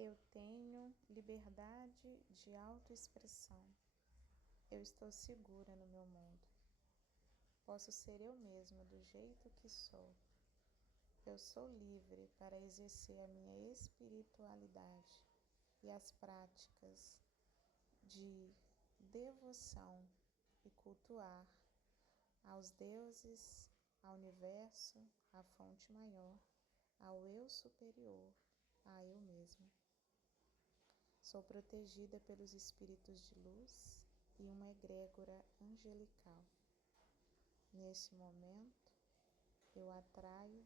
Eu tenho liberdade de autoexpressão. Eu estou segura no meu mundo. Posso ser eu mesma do jeito que sou. Eu sou livre para exercer a minha espiritualidade e as práticas de devoção e cultuar aos deuses, ao universo, à fonte maior, ao eu superior, a eu mesma. Sou protegida pelos espíritos de luz e uma egrégora angelical. Nesse momento, eu atraio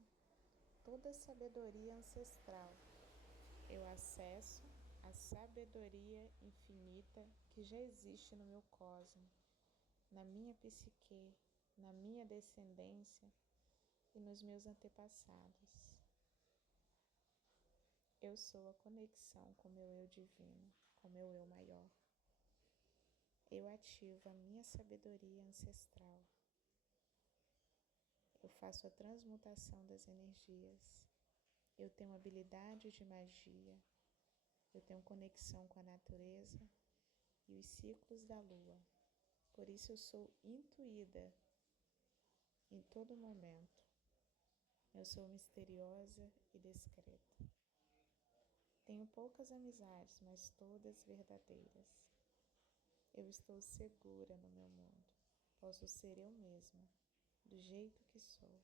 toda a sabedoria ancestral. Eu acesso a sabedoria infinita que já existe no meu cosmo, na minha psique, na minha descendência e nos meus antepassados. Eu sou a conexão com meu eu divino, com meu eu maior. Eu ativo a minha sabedoria ancestral. Eu faço a transmutação das energias. Eu tenho habilidade de magia. Eu tenho conexão com a natureza e os ciclos da lua. Por isso eu sou intuída em todo momento. Eu sou misteriosa e discreta. Tenho poucas amizades, mas todas verdadeiras. Eu estou segura no meu mundo. Posso ser eu mesma, do jeito que sou.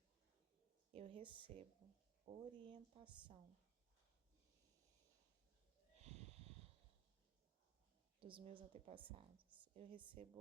Eu recebo orientação dos meus antepassados. Eu recebo